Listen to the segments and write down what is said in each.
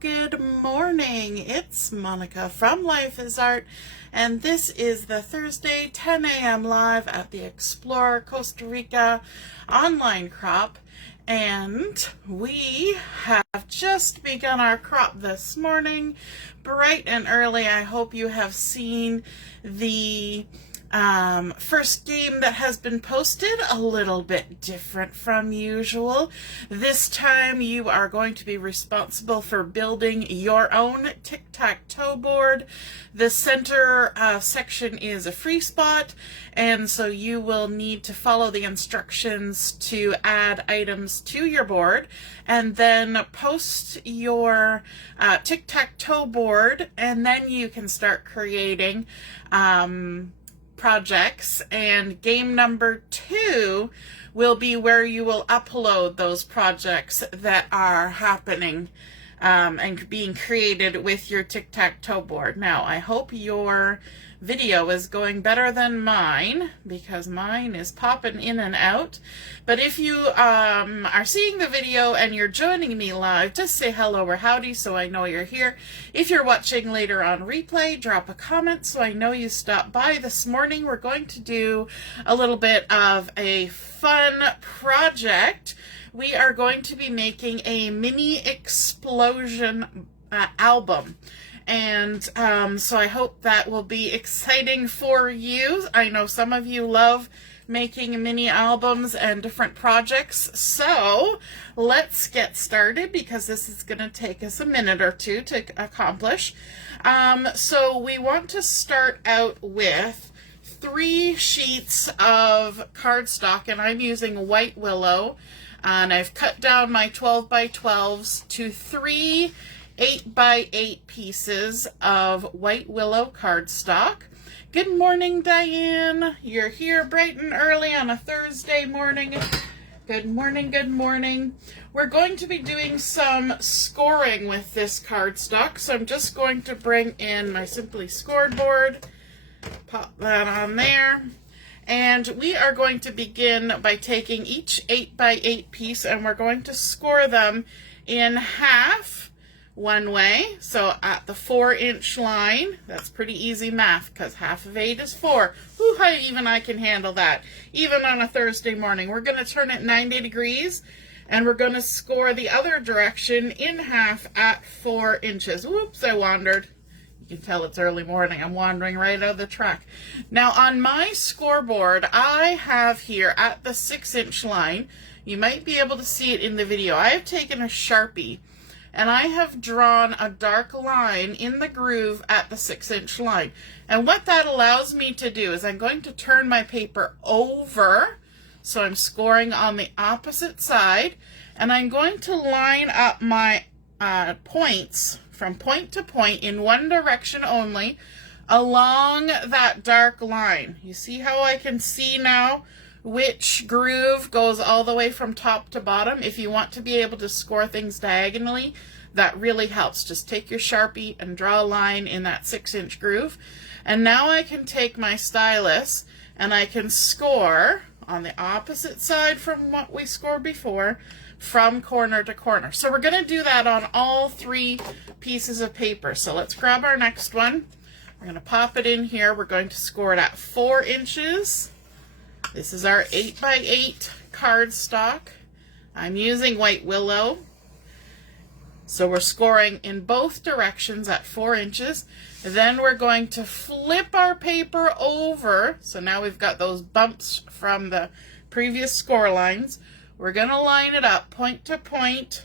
Good morning. It's Monica from Life is Art, and this is the Thursday 10 a.m. live at the Explorer Costa Rica online crop, and we have just begun our crop this morning, bright and early. I hope you have seen the first game that has been posted, a little bit different from usual. This time you are going to be responsible for building your own tic-tac-toe board. The center section is a free spot, and so you will need to follow the instructions to add items to your board and then post your tic-tac-toe board, and then you can start creating projects. And game number 2 will be where you will upload those projects that are happening and being created with your tic-tac-toe board. Now, I hope your video is going better than mine, because mine is popping in and out. But if you are seeing the video and you're joining me live, just say hello or howdy so I know you're here. If you're watching later on replay, drop a comment so I know you stopped by. This morning we're going to do a little bit of a fun project. We are going to be making a mini explosion album. And so I hope that will be exciting for you. I know some of you love making mini albums and different projects. So let's get started, because this is going to take us a minute or two to accomplish. So we want to start out with 3 sheets of cardstock, and I'm using white willow. And I've cut down my 12 by 12s to 3 8x8 pieces of white willow cardstock. Good morning, Diane. You're here bright and early on a Thursday morning. Good morning, good morning. We're going to be doing some scoring with this cardstock, so I'm just going to bring in my Simply Scored board, pop that on there, and we are going to begin by taking each 8x8 piece and we're going to score them in half one way. So at the 4-inch line, that's pretty easy math, because half of 8 is 4. Whew, even I can handle that, even on a Thursday morning. We're going to turn it 90 degrees, and we're going to score the other direction in half at 4 inches. Whoops, I wandered. You can tell it's early morning. I'm wandering right out of the track. Now on my scoreboard, I have here at the 6-inch line, you might be able to see it in the video, I have taken a Sharpie and I have drawn a dark line in the groove at the 6-inch line. And what that allows me to do is I'm going to turn my paper over, so I'm scoring on the opposite side, and I'm going to line up my points from point to point in one direction only along that dark line. You see how I can see now which groove goes all the way from top to bottom? If you want to be able to score things diagonally, that really helps. Just take your Sharpie and draw a line in that 6-inch groove. And now I can take my stylus and I can score on the opposite side from what we scored before, from corner to corner. So we're going to do that on all 3 pieces of paper. So let's grab our next one. We're going to pop it in here. We're going to score it at 4 inches. This is our 8x8 cardstock. I'm using white willow. So we're scoring in both directions at 4 inches. Then we're going to flip our paper over. So now we've got those bumps from the previous score lines. We're going to line it up point to point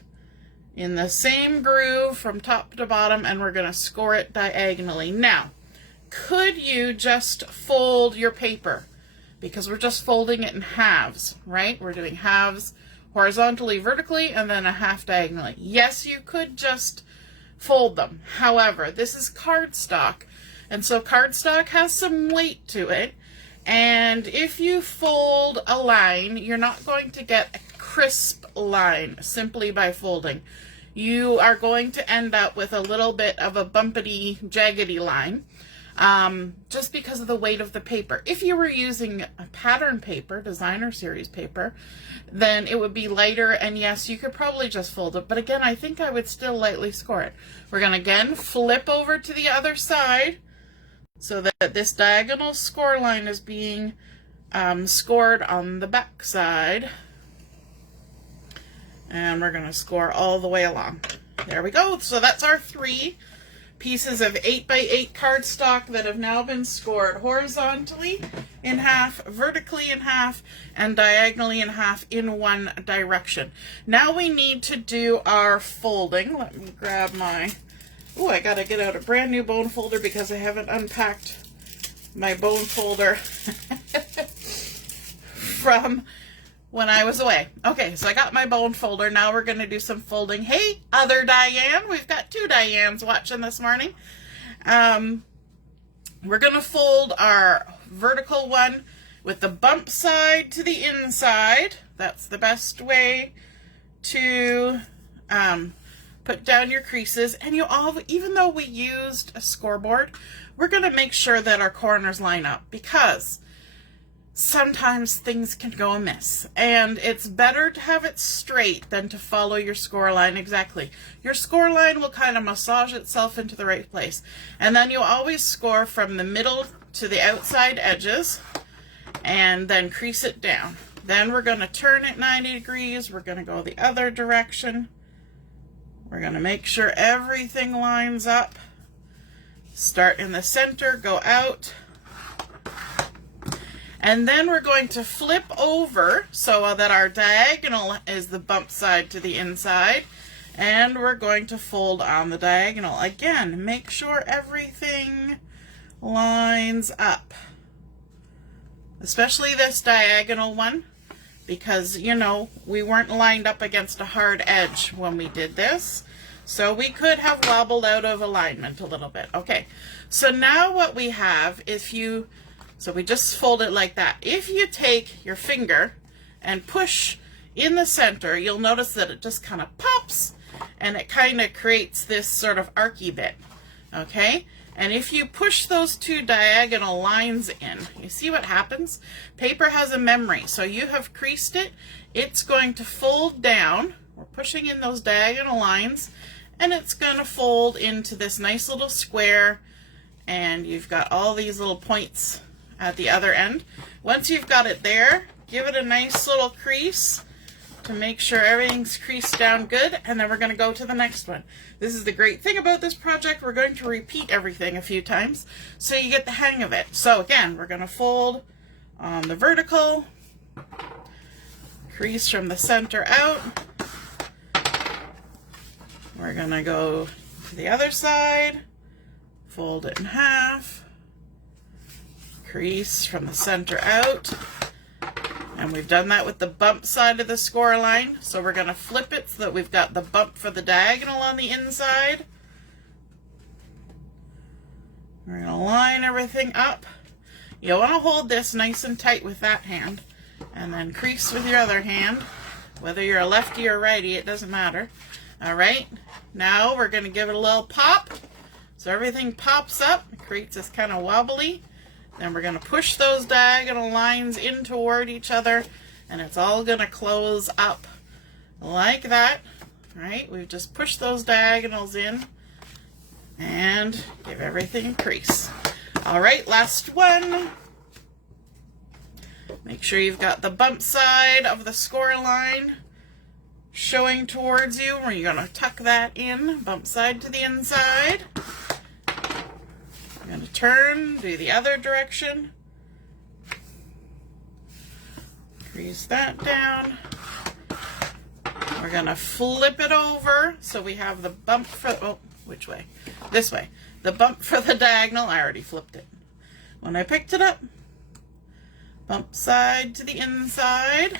in the same groove from top to bottom, and we're going to score it diagonally. Now, could you just fold your paper? Because we're just folding it in halves, right? We're doing halves horizontally, vertically, and then a half diagonally. Yes, you could just fold them. However, this is cardstock, and so cardstock has some weight to it, and if you fold a line, you're not going to get a crisp line simply by folding. You are going to end up with a little bit of a bumpity, jaggedy line. just because of the weight of the paper. If you were using a pattern paper, designer series paper, then it would be lighter, and yes, you could probably just fold it, but again, I think I would still lightly score it. We're going to again flip over to the other side so that this diagonal score line is being scored on the back side, and we're going to score all the way along. There we go. So that's our 3 pieces of 8x8 cardstock that have now been scored horizontally in half, vertically in half, and diagonally in half in one direction. Now we need to do our folding. Let me grab my, oh, I gotta get out a brand new bone folder because I haven't unpacked my bone folder from when I was away. Okay, so I got my bone folder. Now we're going to do some folding. Hey, other Diane. We've got 2 Dianes watching this morning. We're going to fold our vertical one with the bump side to the inside. That's the best way to put down your creases. And you all, even though we used a scoreboard, we're going to make sure that our corners line up, because sometimes things can go amiss, and it's better to have it straight than to follow your score line exactly. Your score line will kind of massage itself into the right place, and then you always score from the middle to the outside edges and then crease it down. Then we're going to turn it 90 degrees. We're going to go the other direction. We're going to make sure everything lines up. Start in the center, go out. And then we're going to flip over so that our diagonal is the bump side to the inside. And we're going to fold on the diagonal. Again, make sure everything lines up. Especially this diagonal one, because, you know, we weren't lined up against a hard edge when we did this. So we could have wobbled out of alignment a little bit. Okay, so now what we have, so we just fold it like that. If you take your finger and push in the center, you'll notice that it just kind of pops, and it kind of creates this sort of archy bit, okay? And if you push those 2 diagonal lines in, you see what happens? Paper has a memory, so you have creased it, it's going to fold down. We're pushing in those diagonal lines, and it's going to fold into this nice little square, and you've got all these little points at the other end. Once you've got it there, give it a nice little crease to make sure everything's creased down good, and then we're going to go to the next one. This is the great thing about this project. We're going to repeat everything a few times so you get the hang of it. So again, we're going to fold on the vertical, crease from the center out. We're going to go to the other side, fold it in half, crease from the center out, and we've done that with the bump side of the score line. So we're going to flip it so that we've got the bump for the diagonal on the inside. We're going to line everything up. You want to hold this nice and tight with that hand, and then crease with your other hand. Whether you're a lefty or righty, it doesn't matter. All right, now we're going to give it a little pop. So everything pops up, it creates this kind of wobbly. Then we're going to push those diagonal lines in toward each other, and it's all going to close up like that. Right? We've just pushed those diagonals in and give everything a crease. All right, last one. Make sure you've got the bump side of the score line showing towards you, where you're going to tuck that in, bump side to the inside. I'm going to turn, do the other direction, crease that down. We're going to flip it over so we have the bump for, oh, which way? This way. The bump for the diagonal, I already flipped it. When I picked it up, bump side to the inside,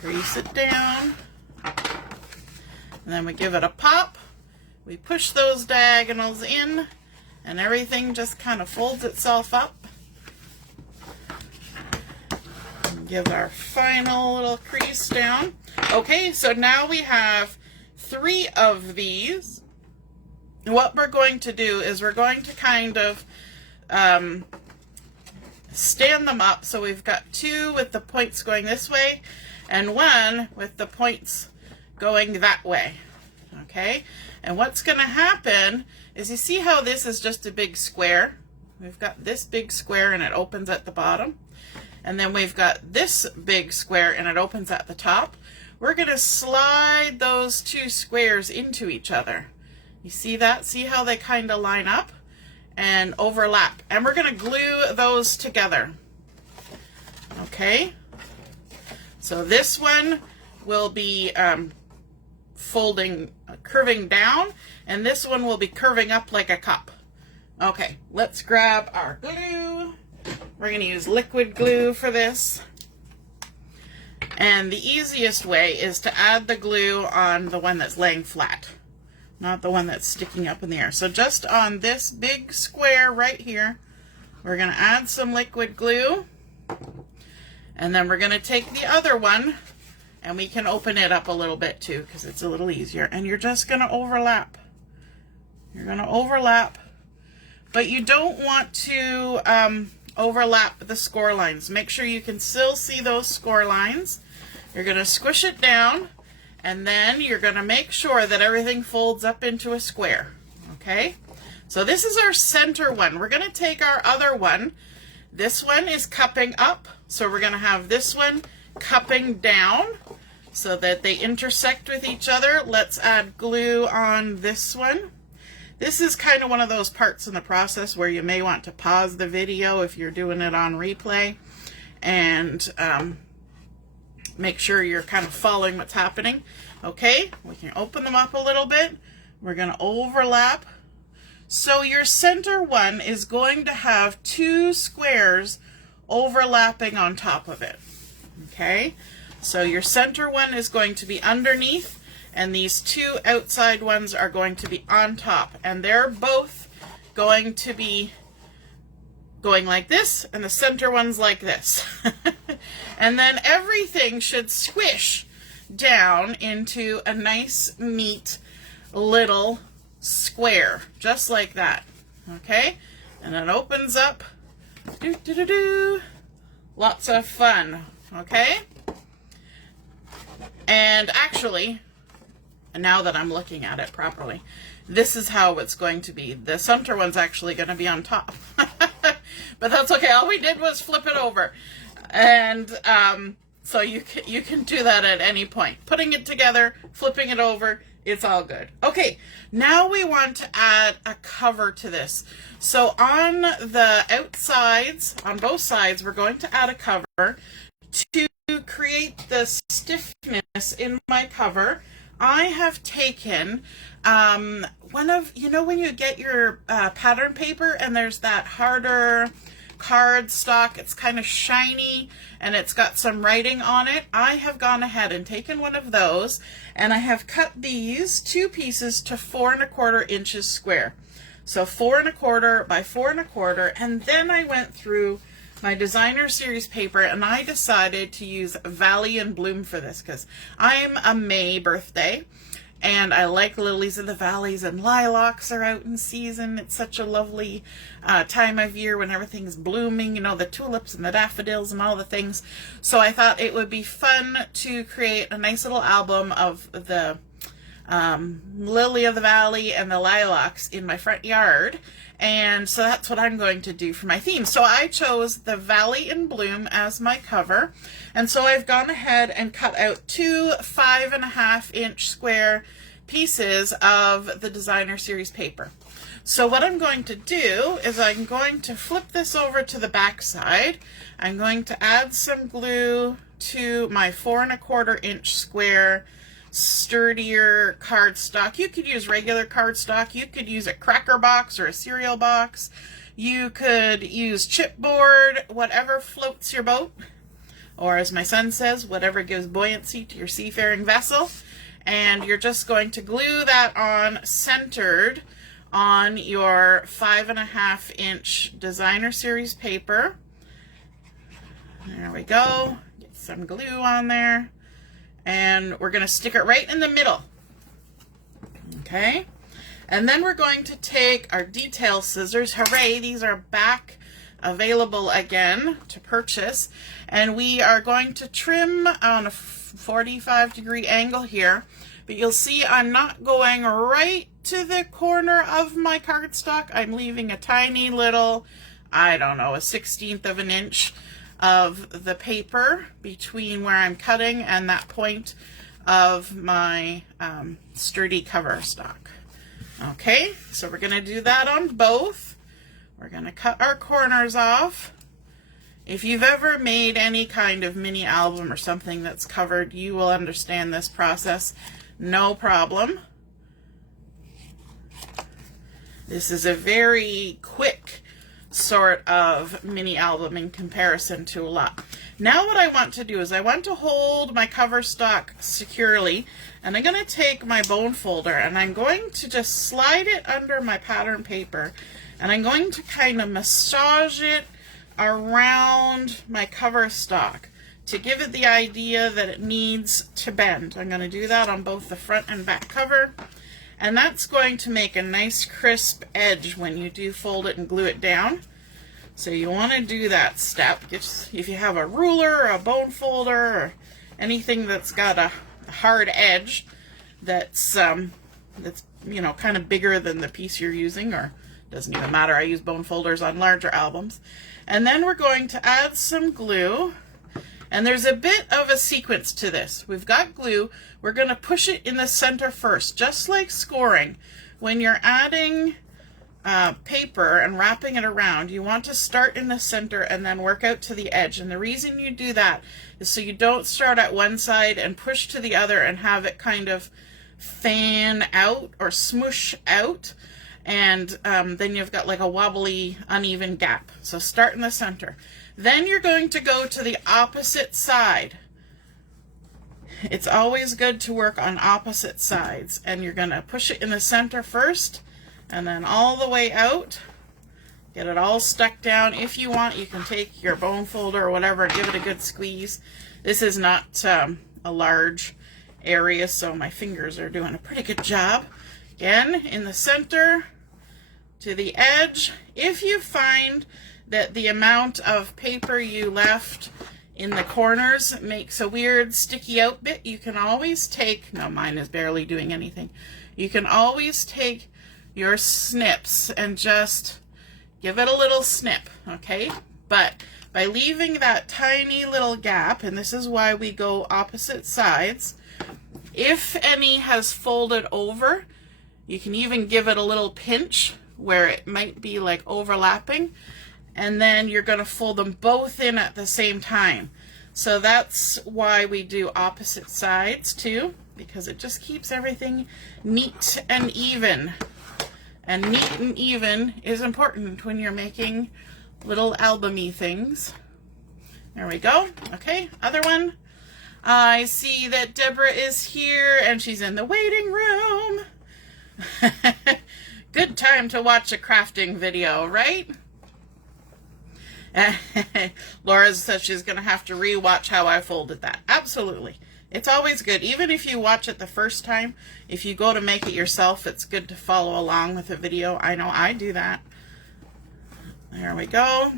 crease it down, and then we give it a pop. We push those diagonals in, and everything just kind of folds itself up. And give our final little crease down. Okay, so now we have 3 of these. what we're going to do is we're going to kind of stand them up. So we've got two with the points going this way and one with the points going that way. Okay, and what's going to happen is, you see how this is just a big square? We've got this big square and it opens at the bottom. And then we've got this big square and it opens at the top. We're going to slide those two squares into each other. You see that? See how they kind of line up and overlap? And we're going to glue those together. Okay? So this one will be curving down, and this one will be curving up like a cup. Okay, let's grab our glue. We're going to use liquid glue for this. And the easiest way is to add the glue on the one that's laying flat, not the one that's sticking up in the air. So just on this big square right here, we're going to add some liquid glue. And then we're going to take the other one, and we can open it up a little bit too, because it's a little easier. And you're just going to overlap. You're going to overlap, but you don't want to overlap the score lines. Make sure you can still see those score lines. You're going to squish it down, and then you're going to make sure that everything folds up into a square. Okay? So this is our center one. We're going to take our other one. This one is cupping up, so we're going to have this one cupping down so that they intersect with each other. Let's add glue on this one. This is kind of one of those parts in the process where you may want to pause the video if you're doing it on replay and make sure you're kind of following what's happening. Okay, we can open them up a little bit. We're going to overlap. So your center one is going to have two squares overlapping on top of it. Okay, so your center one is going to be underneath, and these two outside ones are going to be on top, and they're both going to be going like this, and the center one's like this. And then everything should squish down into a nice, neat little square, just like that. Okay, and it opens up. Lots of fun. Okay, and actually, now that I'm looking at it properly, this is how it's going to be. The center one's actually going to be on top. But that's okay. All we did was flip it over. And so you can do that at any point. Putting it together, flipping it over, it's all good. Okay, now we want to add a cover to this. So on the outsides, on both sides, we're going to add a cover. To create the stiffness in my cover, I have taken one of, you know, when you get your pattern paper and there's that harder cardstock, it's kind of shiny and it's got some writing on it. I have gone ahead and taken one of those, and I have cut these two pieces to 4 1/4 inches square. So 4 1/4 by 4 1/4, and then I went through my designer series paper and I decided to use Valley and Bloom for this because I'm a May birthday and I like lilies of the valleys, and lilacs are out in season. It's such a lovely time of year when everything's blooming, you know, the tulips and the daffodils and all the things. So I thought it would be fun to create a nice little album of the lily of the valley and the lilacs in my front yard. And so that's what I'm going to do for my theme. So I chose the Valley in Bloom as my cover. And so I've gone ahead and cut out two 5 1/2 inch square pieces of the designer series paper. So what I'm going to do is I'm going to flip this over to the back side. I'm going to add some glue to my 4 1/4 inch square sturdier cardstock. You could use regular cardstock. You could use a cracker box or a cereal box. You could use chipboard, whatever floats your boat. Or as my son says, whatever gives buoyancy to your seafaring vessel. And you're just going to glue that on centered on your 5 1/2 inch designer series paper. There we go. Get some glue on there. And we're going to stick it right in the middle. Okay, And then we're going to take our detail scissors. Hooray, these are back available again to purchase. And we are going to trim on a 45-degree angle here. But you'll see I'm not going right to the corner of my cardstock. I'm leaving a tiny little, I don't know, a 1/16 of an inch of the paper between where I'm cutting and that point of my sturdy cover stock. Okay, so we're going to do that on both. We're going to cut our corners off. If you've ever made any kind of mini album or something that's covered, you will understand this process. No problem. This is a very quick sort of mini album in comparison to a lot. Now what I want to do is I want to hold my cover stock securely, and I'm going to take my bone folder and I'm going to just slide it under my pattern paper, and I'm going to kind of massage it around my cover stock to give it the idea that it needs to bend. I'm going to do that on both the front and back cover, and that's going to make a nice crisp edge when you do fold it and glue it down. So you want to do that step. If you have a ruler or a bone folder or anything that's got a hard edge that's you know, kind of bigger than the piece you're using, or doesn't even matter, I use bone folders on larger albums. And then we're going to add some glue, and there's a bit of a sequence to this. We've got glue, we're going to push it in the center first, just like scoring. When you're adding paper and wrapping it around, you want to start in the center and then work out to the edge. And the reason you do that is so you don't start at one side and push to the other and have it kind of fan out or smoosh out, and then you've got like a wobbly, uneven gap. So start in the center. Then you're going to go to the opposite side. It's always good to work on opposite sides, and you're going to push it in the center first and then all the way out. Get it all stuck down. If you want, you can take your bone folder or whatever and give it a good squeeze. This is not a large area, so my fingers are doing a pretty good job. Again, in the center to the edge. If you find that the amount of paper you left in the corners makes a weird sticky out bit, you can always take, no, mine is barely doing anything. You can always take your snips and just give it a little snip, okay? But by leaving that tiny little gap, and this is why we go opposite sides, if any has folded over, you can even give it a little pinch where it might be like overlapping, and then you're going to fold them both in at the same time. So that's why we do opposite sides too, because it just keeps everything neat and even. And neat and even is important when you're making little album-y things. There we go. Okay, other one. I see that Deborah is here and she's in the waiting room. Good time to watch a crafting video, right? Laura says she's going to have to re-watch how I folded that. Absolutely. It's always good. Even if you watch it the first time, if you go to make it yourself, it's good to follow along with the video. I know I do that. There we go.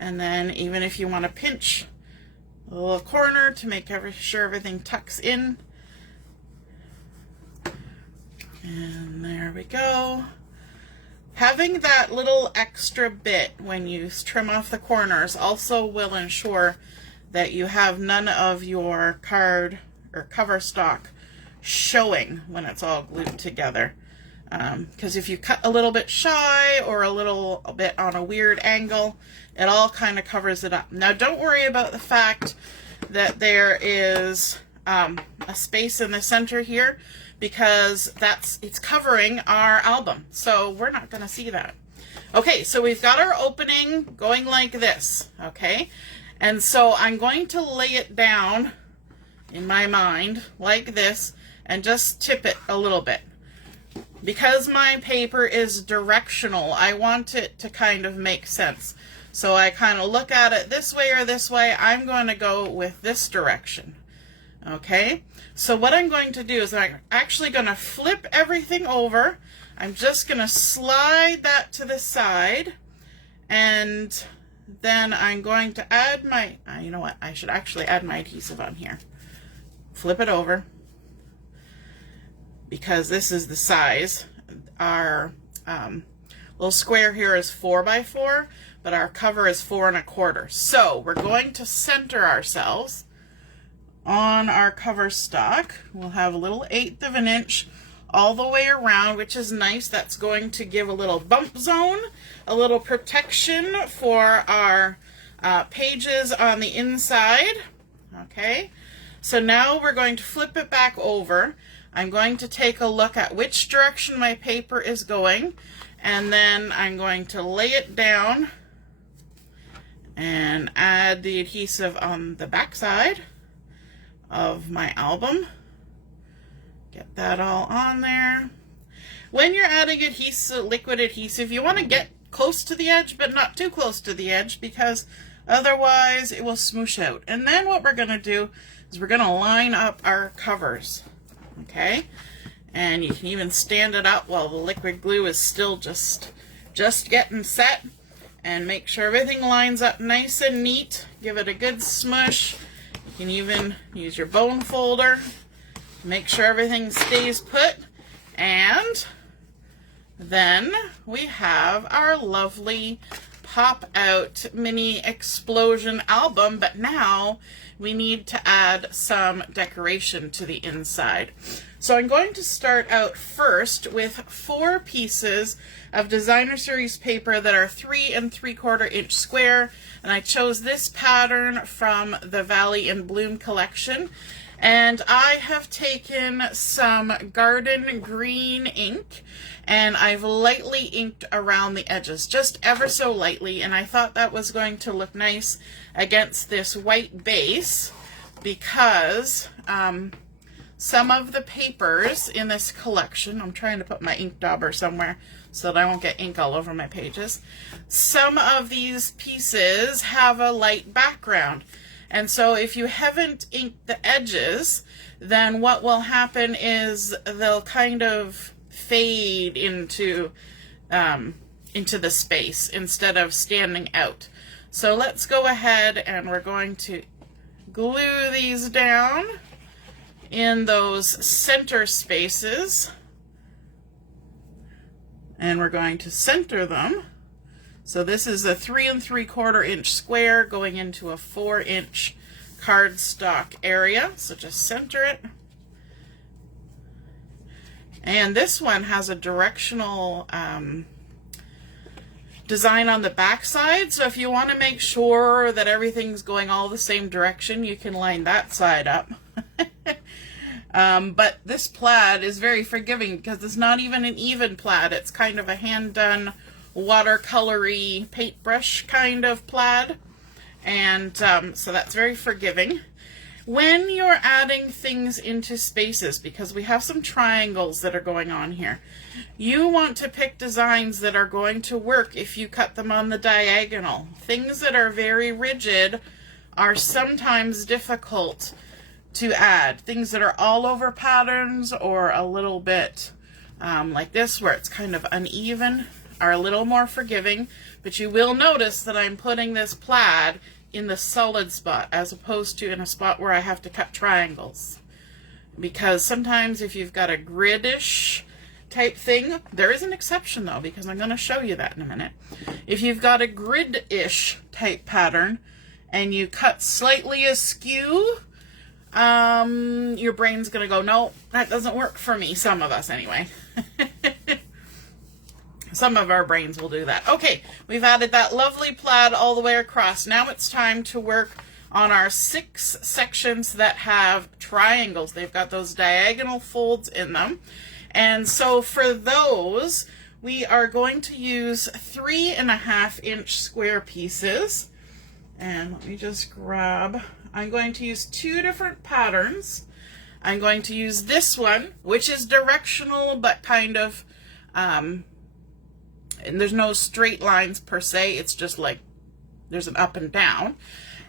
And then even if you want to pinch a little corner to make sure everything tucks in. And there we go. Having that little extra bit when you trim off the corners also will ensure that you have none of your card or cover stock showing when it's all glued together. Because if you cut a little bit shy or a little bit on a weird angle, it all kind of covers it up. Now don't worry about the fact that there is a space in the center here, because it's covering our album, so we're not going to see that. Okay, so we've got our opening going like this, okay? And so I'm going to lay it down in my mind like this and just tip it a little bit. Because my paper is directional, I want it to kind of make sense. So I kind of look at it this way or this way. I'm going to go with this direction. Okay, so what I'm going to do is I'm actually going to flip everything over. I'm just going to slide that to the side, and then I'm going to add my, you know what, I should actually add my adhesive on here. Flip it over, because this is the size. Our little square here is 4 by 4, but our cover is 4 1/4. So we're going to center ourselves on our cover stock. We'll have a little 1/8 of an inch all the way around, which is nice. That's going to give a little bump zone, a little protection for our pages on the inside. Okay, so now we're going to flip it back over. I'm going to take a look at which direction my paper is going, and then I'm going to lay it down and add the adhesive on the back side of my album. Get that all on there. When you're adding adhesive, liquid adhesive, you want to get close to the edge, but not too close to the edge, because otherwise it will smoosh out. And then what we're going to do is we're going to line up our covers. Okay, and you can even stand it up while the liquid glue is still just getting set, and make sure everything lines up nice and neat. Give it a good smush. You can even use your bone folder. Make sure everything stays put, and then we have our lovely pop out mini explosion album, but now we need to add some decoration to the inside. So I'm going to start out first with 4 pieces of designer series paper that are 3 3/4 inch square, and I chose this pattern from the Valley in Bloom collection. And I have taken some garden green ink, and I've lightly inked around the edges, just ever so lightly, and I thought that was going to look nice against this white base, because some of the papers in this collection, I'm trying to put my ink dauber somewhere so that I won't get ink all over my pages, some of these pieces have a light background. And so if you haven't inked the edges, then what will happen is they'll kind of fade into the space instead of standing out. So let's go ahead and we're going to glue these down in those center spaces. And we're going to center them. So this is a 3 3/4 inch square going into a 4 inch cardstock area. So just center it. And this one has a directional design on the back side. So if you want to make sure that everything's going all the same direction, you can line that side up. But this plaid is very forgiving because it's not even an even plaid. It's kind of a hand-done watercolory paintbrush kind of plaid, and so that's very forgiving. When you're adding things into spaces, because we have some triangles that are going on here, you want to pick designs that are going to work if you cut them on the diagonal. Things that are very rigid are sometimes difficult to add. Things that are all over patterns or a little bit like this, where it's kind of uneven, are a little more forgiving, but you will notice that I'm putting this plaid in the solid spot as opposed to in a spot where I have to cut triangles. Because sometimes if you've got a gridish type thing, there is an exception though, because I'm going to show you that in a minute. If you've got a grid-ish type pattern and you cut slightly askew, your brain's going to go, no, that doesn't work for me. Some of us anyway. Some of our brains will do that. Okay, we've added that lovely plaid all the way across. Now it's time to work on our 6 sections that have triangles. They've got those diagonal folds in them. And so for those, we are going to use 3 1/2 inch square pieces. And let me just grab, I'm going to use 2 different patterns. I'm going to use this one, which is directional, but kind of, and there's no straight lines per se, it's just like there's an up and down.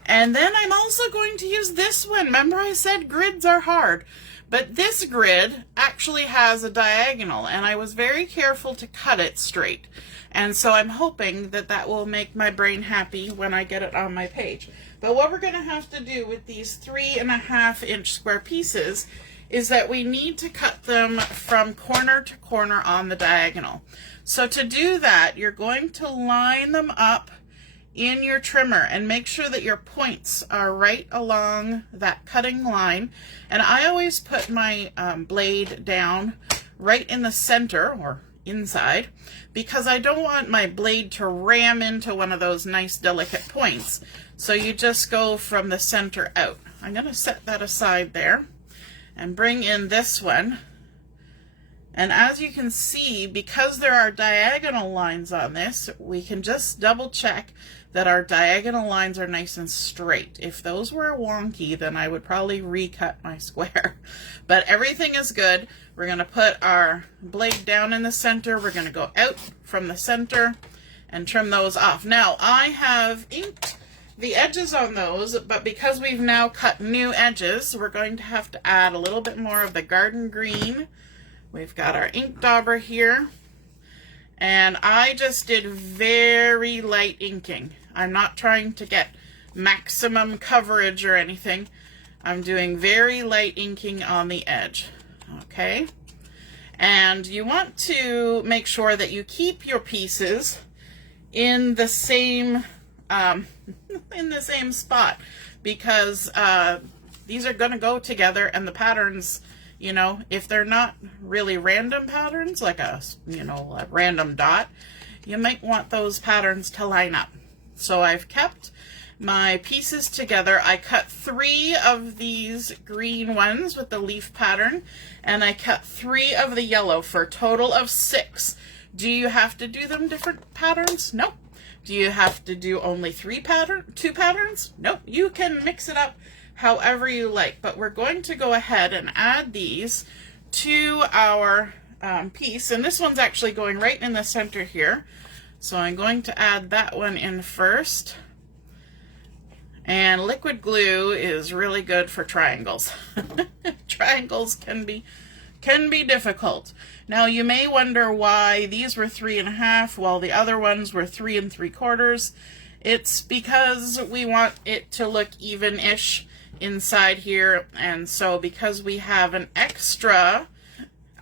And then I'm also going to use this one. Remember I said grids are hard, but this grid actually actually has a diagonal, and I was very careful to cut it straight. And so I'm hoping that that will make my brain happy when I get it on my page. But what we're going to have to do with these 3.5 inch square pieces is that we need to cut them from corner to corner on the diagonal. So to do that, you're going to line them up in your trimmer and make sure that your points are right along that cutting line. And I always put my blade down right in the center or inside, because I don't want my blade to ram into one of those nice delicate points. So you just go from the center out. I'm going to set that aside there and bring in this one. And as you can see, because there are diagonal lines on this, we can just double check that our diagonal lines are nice and straight. If those were wonky, then I would probably recut my square. But everything is good. We're going to put our blade down in the center. We're going to go out from the center and trim those off. Now, I have inked the edges on those, but because we've now cut new edges, we're going to have to add a little bit more of the garden green. We've got our ink dauber here, and I just did very light inking. I'm not trying to get maximum coverage or anything. I'm doing very light inking on the edge, okay? And you want to make sure that you keep your pieces in the same spot, because these are going to go together, and the patterns, you know, if they're not really random patterns, like a random dot, you might want those patterns to line up. So I've kept my pieces together. I cut 3 of these green ones with the leaf pattern, and I cut 3 of the yellow for a total of 6. Do you have to do them different patterns? Nope. Do you have to do only 2 patterns? Nope. You can mix it up however you like, but we're going to go ahead and add these to our piece, and this one's actually going right in the center here. So I'm going to add that one in first. And liquid glue is really good for triangles. Triangles can be difficult. Now you may wonder why these were 3.5 while the other ones were 3 3/4. It's because we want it to look even-ish inside here, and so because we have an extra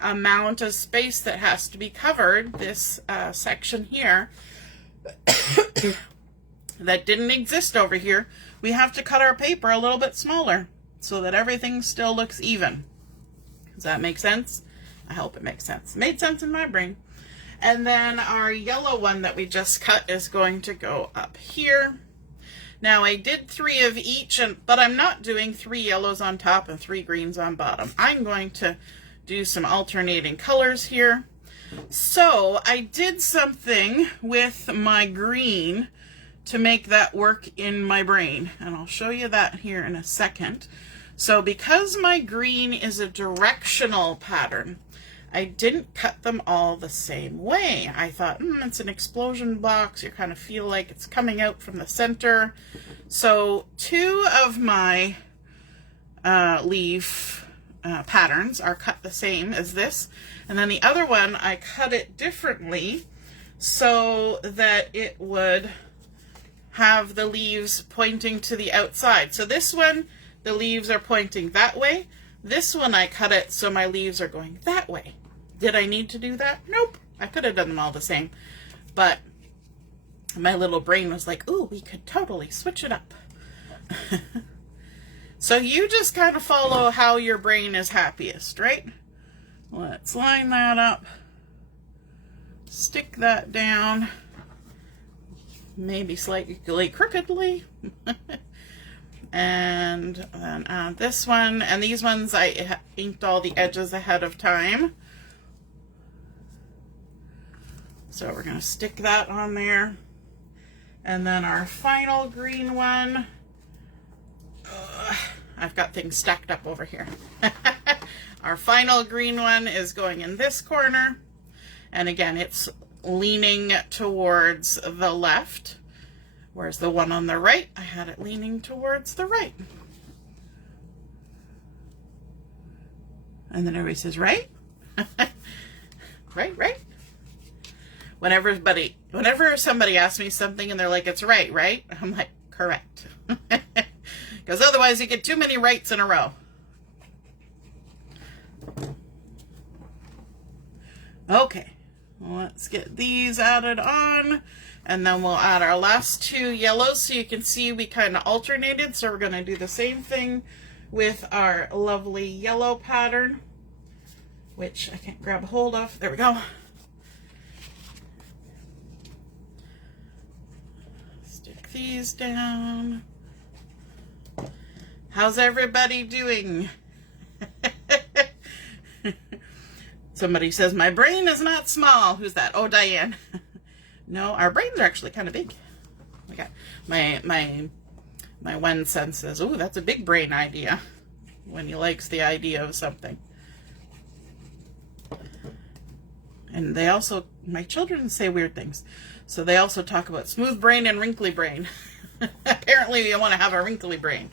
amount of space that has to be covered, this section here that didn't exist over here, we have to cut our paper a little bit smaller so that everything still looks even. Does that make sense? I hope it makes sense. It made sense in my brain. And then our yellow one that we just cut is going to go up here. Now I did 3 of each, but I'm not doing 3 yellows on top and 3 greens on bottom. I'm going to do some alternating colors here. So I did something with my green to make that work in my brain, and I'll show you that here in a second. So because my green is a directional pattern, I didn't cut them all the same way. I thought, it's an explosion box. You kind of feel like it's coming out from the center. So 2 of my leaf patterns are cut the same as this. And then the other one, I cut it differently so that it would have the leaves pointing to the outside. So this one, the leaves are pointing that way. This one, I cut it so my leaves are going that way. Did I need to do that? Nope. I could have done them all the same. But my little brain was like, ooh, we could totally switch it up. So you just kind of follow how your brain is happiest, right? Let's line that up. Stick that down. Maybe slightly crookedly. And then add this one. And these ones, I inked all the edges ahead of time. So we're going to stick that on there. And then our final green one. I've got things stacked up over here. Our final green one is going in this corner. And again, it's leaning towards the left. Whereas the one on the right, I had it leaning towards the right. And then everybody says, right? Right? Whenever somebody asks me something and they're like, it's right? I'm like, correct. Because otherwise you get too many rights in a row. Okay, let's get these added on, and then we'll add our last two yellows. So you can see we kind of alternated, so we're going to do the same thing with our lovely yellow pattern, which I can't grab a hold of. There we go. Stick these down. How's everybody doing? Somebody says, my brain is not small. Who's that? Oh, Diane. No, our brains are actually kind of big. Okay. My one son says, oh, that's a big brain idea, when he likes the idea of something. And they also, my children say weird things. So they also talk about smooth brain and wrinkly brain. Apparently you want to have a wrinkly brain.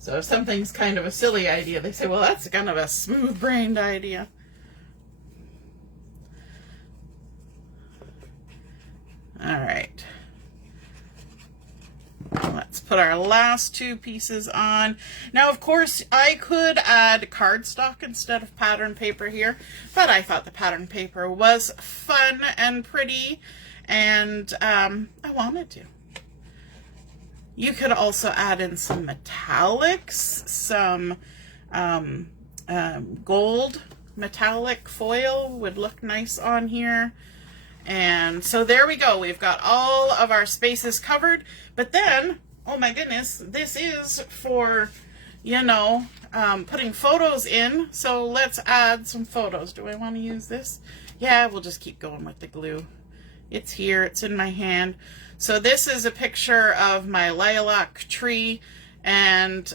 So if something's kind of a silly idea, they say, well, that's kind of a smooth-brained idea. All right. Let's put our last two pieces on. Now, of course, I could add cardstock instead of pattern paper here, but I thought the pattern paper was fun and pretty, and I wanted to. You could also add in some metallics, some gold metallic foil would look nice on here. And so there we go. We've got all of our spaces covered. But then, oh my goodness, this is for, you know, putting photos in. So let's add some photos. Do I want to use this? Yeah, we'll just keep going with the glue. It's here. It's in my hand. So this is a picture of my lilac tree, and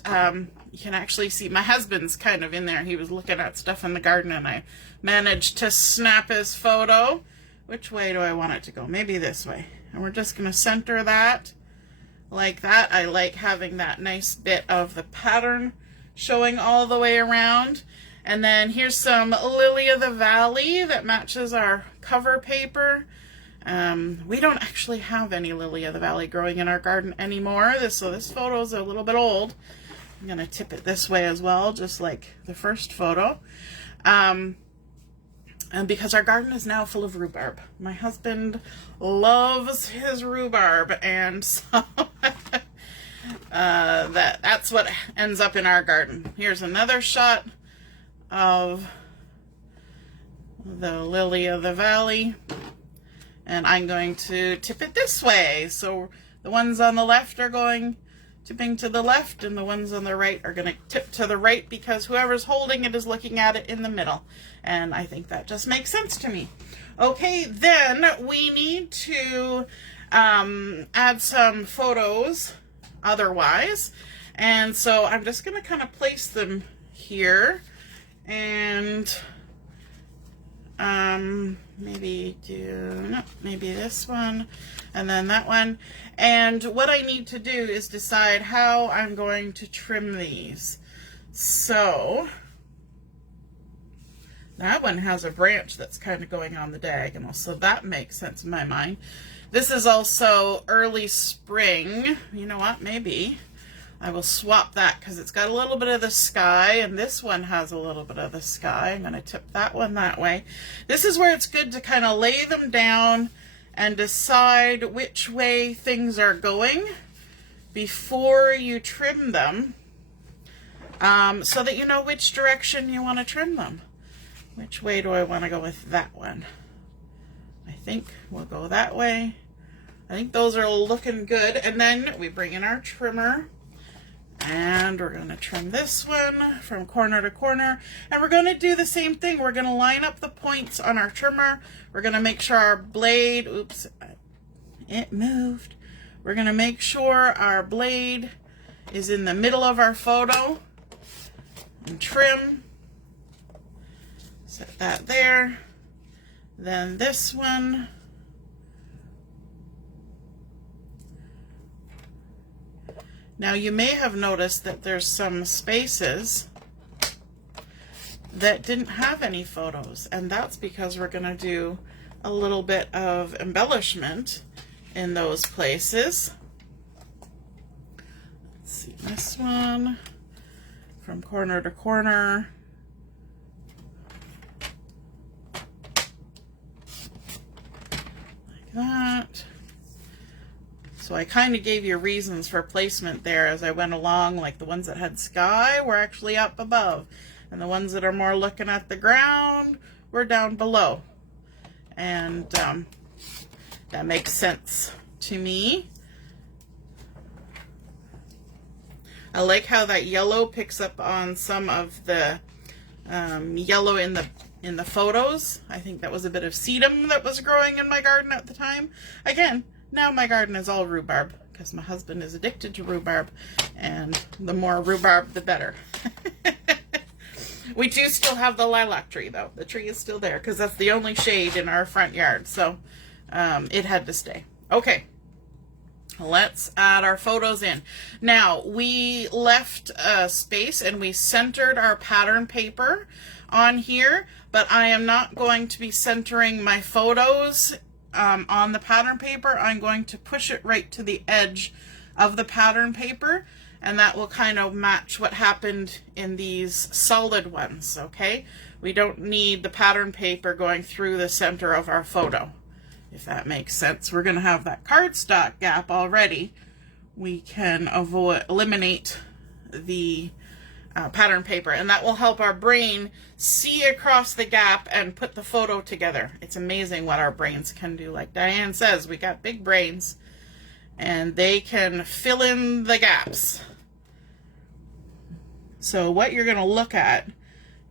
you can actually see my husband's kind of in there. He was looking at stuff in the garden, and I managed to snap his photo. Which way do I want it to go? Maybe this way. And we're just going to center that like that. I like having that nice bit of the pattern showing all the way around. And then here's some Lily of the Valley that matches our cover paper. We don't actually have any Lily of the Valley growing in our garden anymore. So this photo is a little bit old. I'm going to tip it this way as well, just like the first photo. And because our garden is now full of rhubarb. My husband loves his rhubarb, and so that's what ends up in our garden. Here's another shot of the Lily of the Valley. And I'm going to tip it this way. So the ones on the left are tipping to the left, and the ones on the right are going to tip to the right, because whoever's holding it is looking at it in the middle. And I think that just makes sense to me. Okay, then we need to add some photos otherwise. And so I'm just going to kind of place them here, and maybe this one, and then that one. And what I need to do is decide how I'm going to trim these. So that one has a branch that's kind of going on the diagonal, so that makes sense in my mind. This is also early spring. You know what? Maybe I will swap that, because it's got a little bit of the sky, and this one has a little bit of the sky. I'm going to tip that one that way. This is where it's good to kind of lay them down and decide which way things are going before you trim them, so that you know which direction you want to trim them. Which way do I want to go with that one? I think we'll go that way. I think those are looking good. And then we bring in our trimmer, and we're going to trim this one from corner to corner. And we're going to do the same thing. We're going to line up the points on our trimmer. We're going to make sure our blade, oops, it moved. We're going to make sure our blade is in the middle of our photo, and trim. Set that there. Then this one. Now you may have noticed that there's some spaces that didn't have any photos, and that's because we're going to do a little bit of embellishment in those places. Let's see, this one from corner to corner. Like that. So I kind of gave you reasons for placement there as I went along, like the ones that had sky were actually up above, and the ones that are more looking at the ground were down below. And that makes sense to me. I like how that yellow picks up on some of the yellow in the photos. I think that was a bit of sedum that was growing in my garden at the time. Again, now my garden is all rhubarb because my husband is addicted to rhubarb, and the more rhubarb, the better. We do still have the lilac tree, though. The tree is still there because that's the only shade in our front yard, so it had to stay. Okay, let's add our photos in. Now, we left space and we centered our pattern paper on here, but I am not going to be centering my photos on the pattern paper. I'm going to push it right to the edge of the pattern paper, and that will kind of match what happened in these solid ones, okay? We don't need the pattern paper going through the center of our photo, if that makes sense. We're going to have that cardstock gap already. We can eliminate the pattern paper, and that will help our brain see across the gap and put the photo together. It's amazing what our brains can do. Like Diane says, we got big brains and they can fill in the gaps. So what you're going to look at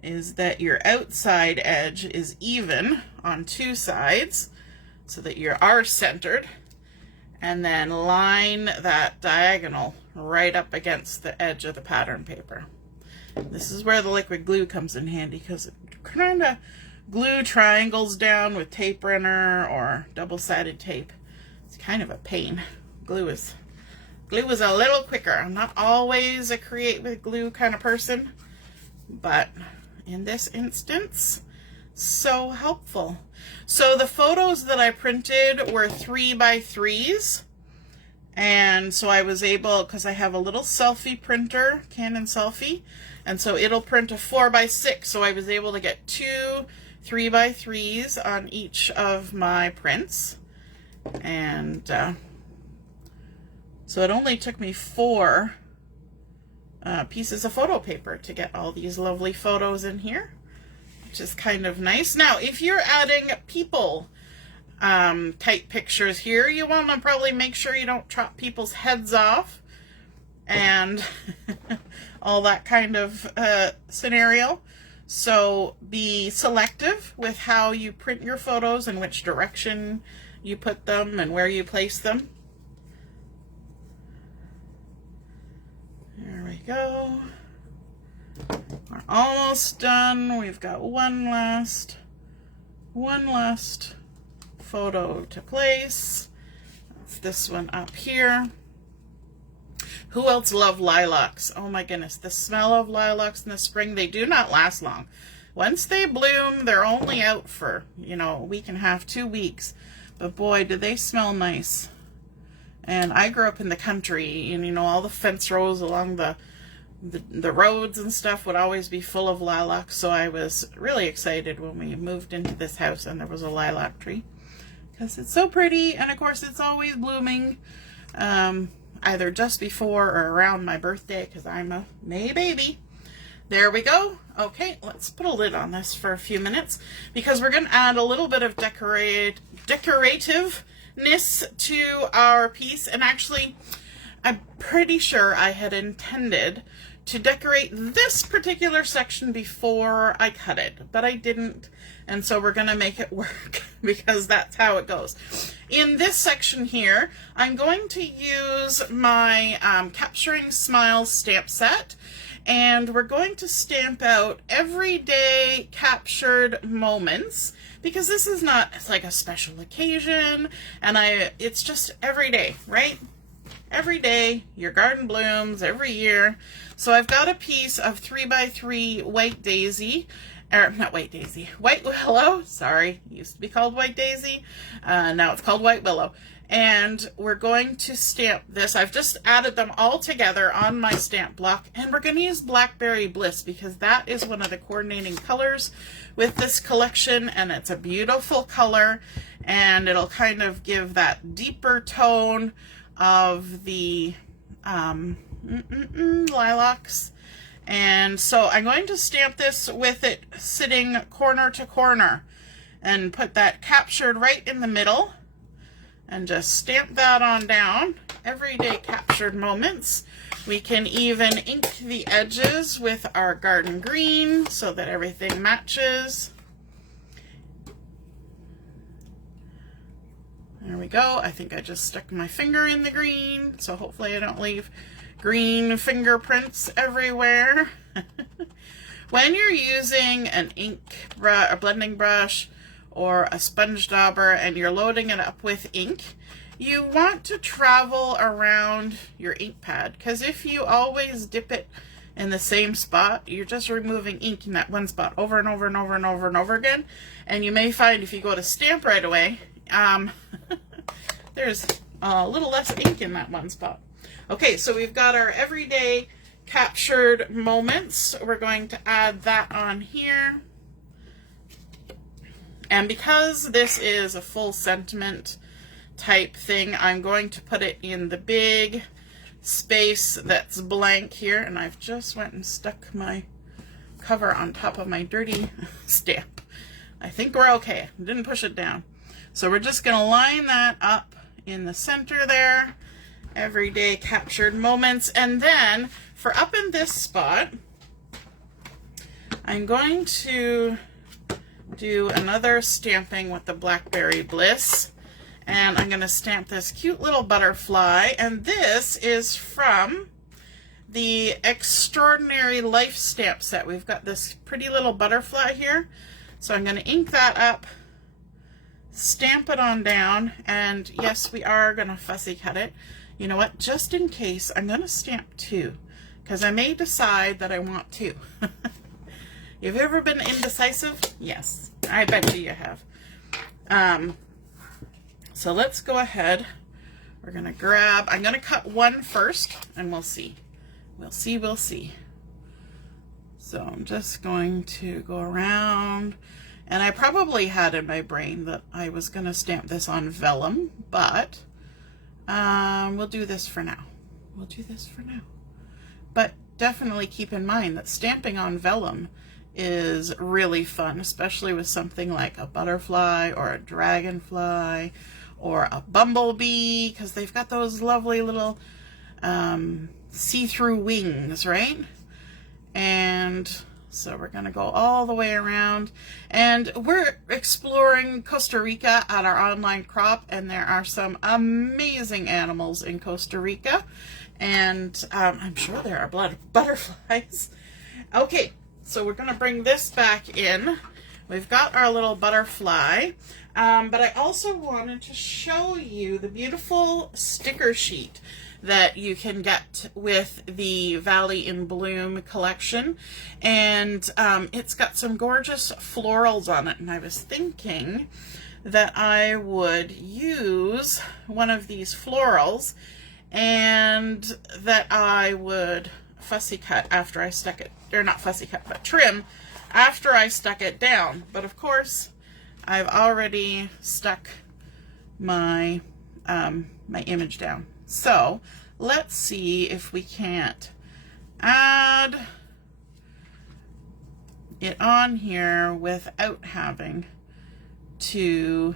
is that your outside edge is even on two sides so that you are centered, and then line that diagonal right up against the edge of the pattern paper. This is where the liquid glue comes in handy, because it kind of glue triangles down with tape runner or double-sided tape. It's kind of a pain. Glue is a little quicker. I'm not always a create with glue kind of person, but in this instance, so helpful. So the photos that I printed were 3x3s. And so I was able, because I have a little selfie printer, Canon Selfie, and so it'll print a 4x6. So I was able to get two 3x3s on each of my prints. And so it only took me 4 pieces of photo paper to get all these lovely photos in here, which is kind of nice. Now, if you're adding people type pictures here, you want to probably make sure you don't chop people's heads off and all that kind of scenario. So be selective with how you print your photos and which direction you put them and where you place them. There we go. We're almost done. We've got one last photo to place. That's this one up here. Who else love lilacs? Oh my goodness, the smell of lilacs in the spring, they do not last long. Once they bloom, they're only out for, a week and a half, 2 weeks. But boy, do they smell nice. And I grew up in the country, and all the fence rows along the roads and stuff would always be full of lilacs. So I was really excited when we moved into this house and there was a lilac tree, because it's so pretty, and of course it's always blooming either just before or around my birthday, because I'm a May baby. There we go. Okay, let's put a lid on this for a few minutes, because we're going to add a little bit of decorativeness to our piece. And actually, I'm pretty sure I had intended to decorate this particular section before I cut it, but I didn't, and so we're gonna make it work because that's how it goes. In this section here, I'm going to use my Capturing Smiles stamp set, and we're going to stamp out everyday captured moments, because this is not, it's like a special occasion, and it's just every day, right? Every day, your garden blooms every year. So I've got a piece of 3x3 white daisy, or not White Daisy, White Willow, sorry, it used to be called White Daisy, now it's called White Willow. And we're going to stamp this. I've just added them all together on my stamp block, and we're going to use Blackberry Bliss because that is one of the coordinating colors with this collection, and it's a beautiful color, and it'll kind of give that deeper tone of the lilacs. And so I'm going to stamp this with it sitting corner to corner and put that captured right in the middle. And just stamp that on down. Everyday captured moments. We can even ink the edges with our garden green so that everything matches. There we go. I think I just stuck my finger in the green, so hopefully I don't leave green fingerprints everywhere. When you're using an ink brush, a blending brush, or a sponge dauber and you're loading it up with ink, you want to travel around your ink pad, because if you always dip it in the same spot, you're just removing ink in that one spot over and over and over and over and over again. And you may find if you go to stamp right away, there's a little less ink in that one spot. Okay, so we've got our everyday captured moments. We're going to add that on here. And because this is a full sentiment type thing, I'm going to put it in the big space that's blank here. And I've just went and stuck my cover on top of my dirty stamp. I think we're okay. Didn't push it down. So we're just going to line that up in the center there. Everyday captured moments. And then for up in this spot, I'm going to do another stamping with the Blackberry Bliss, and I'm going to stamp this cute little butterfly, and this is from the Extraordinary Life stamp set. We've got this pretty little butterfly here, so I'm going to ink that up, stamp it on down, and yes, we are going to fussy cut it. You know what, just in case, I'm going to stamp two, because I may decide that I want two. Have you ever been indecisive? Yes, I bet you have. So let's go ahead. We're going to grab, I'm going to cut one first, and we'll see. We'll see. So I'm just going to go around, and I probably had in my brain that I was going to stamp this on vellum, but we'll do this for now. But definitely keep in mind that stamping on vellum is really fun, especially with something like a butterfly or a dragonfly or a bumblebee, because they've got those lovely little see-through wings, right? And so we're going to go all the way around, and we're exploring Costa Rica at our online crop, and there are some amazing animals in Costa Rica, and I'm sure there are butterflies. Okay, so we're going to bring this back in. We've got our little butterfly, but I also wanted to show you the beautiful sticker sheet that you can get with the Valley in Bloom collection, and it's got some gorgeous florals on it, and I was thinking that I would use one of these florals and that I would fussy cut after I stuck it, or not fussy cut, but trim after I stuck it down. But of course, I've already stuck my my image down. So let's see if we can't add it on here without having to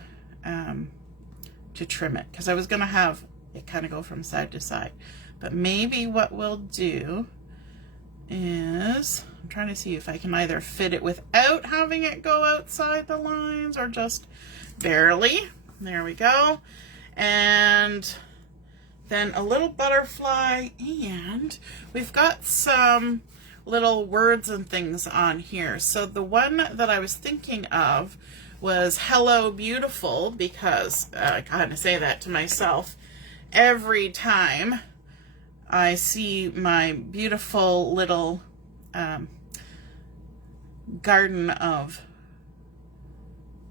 trim it, because I was going to have it kind of go from side to side. But maybe what we'll do is, I'm trying to see if I can either fit it without having it go outside the lines or just barely. There we go. And then a little butterfly, and we've got some little words and things on here. So the one that I was thinking of was Hello Beautiful, because I kind of say that to myself every time I see my beautiful little garden of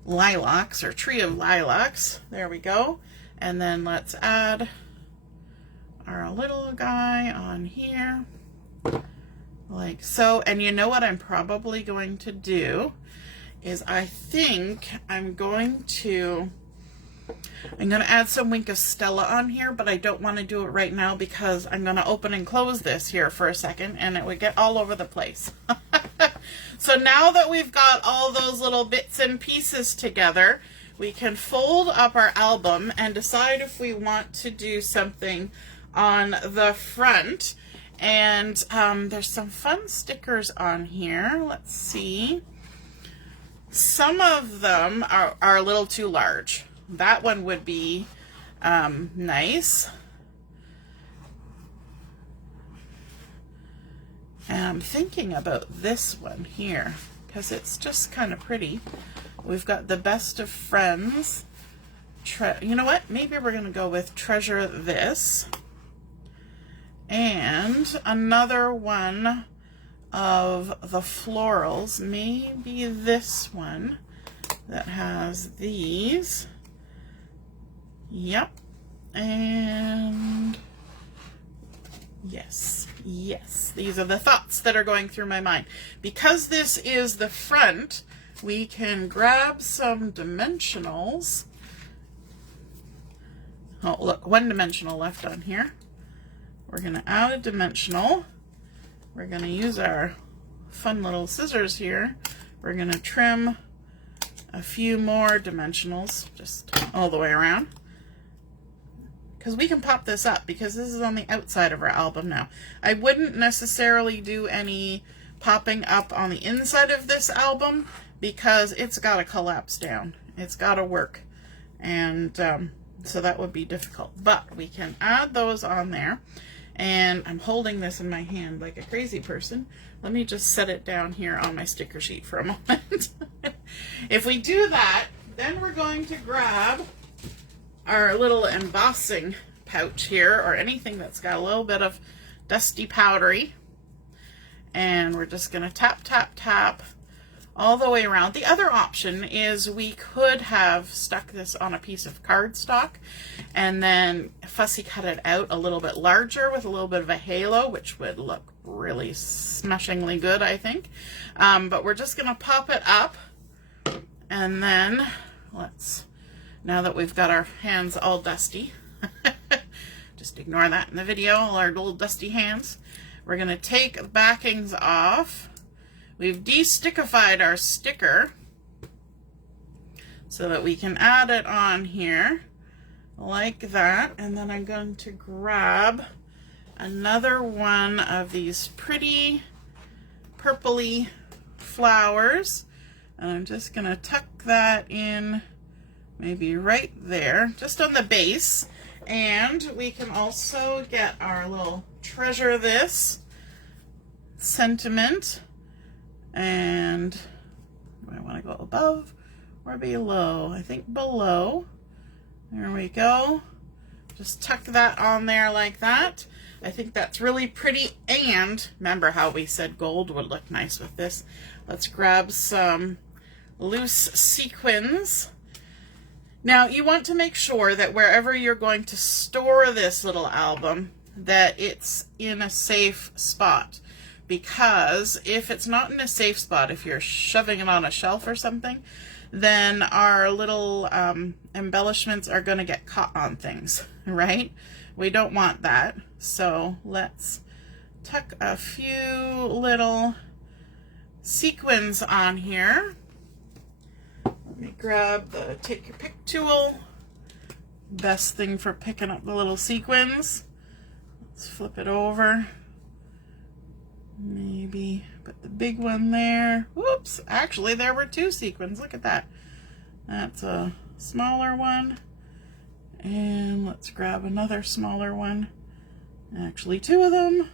lilacs, or tree of lilacs. There we go. And then let's add our little guy on here like so. And you know what I'm probably going to do is I think I'm going to add some Wink of Stella on here, but I don't want to do it right now because I'm going to open and close this here for a second and it would get all over the place. So now that we've got all those little bits and pieces together, we can fold up our album and decide if we want to do something on the front. And there's some fun stickers on here. Let's see. Some of them are a little too large. That one would be nice. And I'm thinking about this one here because it's just kind of pretty. We've got the Best of Friends. You know what? Maybe we're going to go with Treasure This. And another one of the florals, maybe this one that has these. Yep. And yes, these are the thoughts that are going through my mind. Because this is the front, we can grab some dimensionals. Oh, look, one dimensional left on here. We're going to add a dimensional. We're going to use our fun little scissors here. We're going to trim a few more dimensionals just all the way around. Because we can pop this up because this is on the outside of our album now. I wouldn't necessarily do any popping up on the inside of this album because it's got to collapse down. It's got to work. And so that would be difficult. But we can add those on there. And I'm holding this in my hand like a crazy person. Let me just set it down here on my sticker sheet for a moment. If we do that, then we're going to grab our little embossing pouch here, or anything that's got a little bit of dusty powdery. And we're just going to tap, tap, tap all the way around. The other option is we could have stuck this on a piece of cardstock and then fussy cut it out a little bit larger with a little bit of a halo, which would look really smashingly good, I think. But we're just going to pop it up, and then now that we've got our hands all dusty, just ignore that in the video, all our little dusty hands. We're going to take the backings off. We've de-stickified our sticker so that we can add it on here like that. And then I'm going to grab another one of these pretty purpley flowers. And I'm just going to tuck that in maybe right there, just on the base. And we can also get our little Treasure This sentiment. And do I want to go above or below? I think below. There we go. Just tuck that on there like that. I think that's really pretty. And remember how we said gold would look nice with this. Let's grab some loose sequins. Now you want to make sure that wherever you're going to store this little album, that it's in a safe spot. Because if it's not in a safe spot, if you're shoving it on a shelf or something, then our little embellishments are going to get caught on things, right? We don't want that. So let's tuck a few little sequins on here. Let me grab the Take Your Pick tool. Best thing for picking up the little sequins. Let's flip it over. Maybe put the big one there. Whoops, actually there were two sequins. Look at that. That's a smaller one. And let's grab another smaller one. Actually two of them.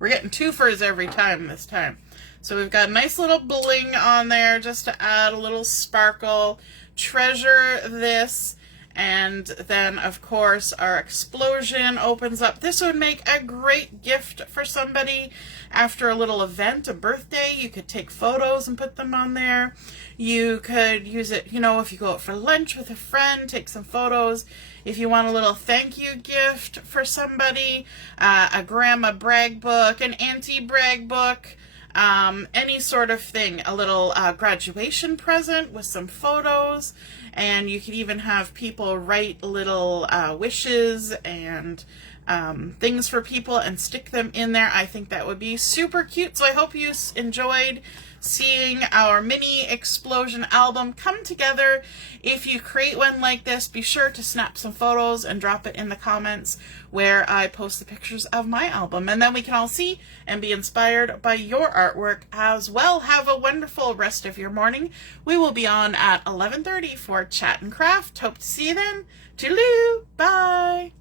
We're getting twofers every time this time. So we've got a nice little bling on there just to add a little sparkle. Treasure This. And then, of course, our explosion opens up. This would make a great gift for somebody after a little event, a birthday. You could take photos and put them on there. You could use it, you know, if you go out for lunch with a friend, take some photos. If you want a little thank you gift for somebody, a grandma brag book, an auntie brag book, any sort of thing, a little graduation present with some photos. And you could even have people write little wishes and things for people and stick them in there. I think that would be super cute. So I hope you enjoyed seeing our mini explosion album come together. If you create one like this, be sure to snap some photos and drop it in the comments where I post the pictures of my album, and then we can all see and be inspired by your artwork as well. Have a wonderful rest of your morning. We will be on at 11:30 for Chat and Craft. Hope to see you then. Toodaloo! Bye!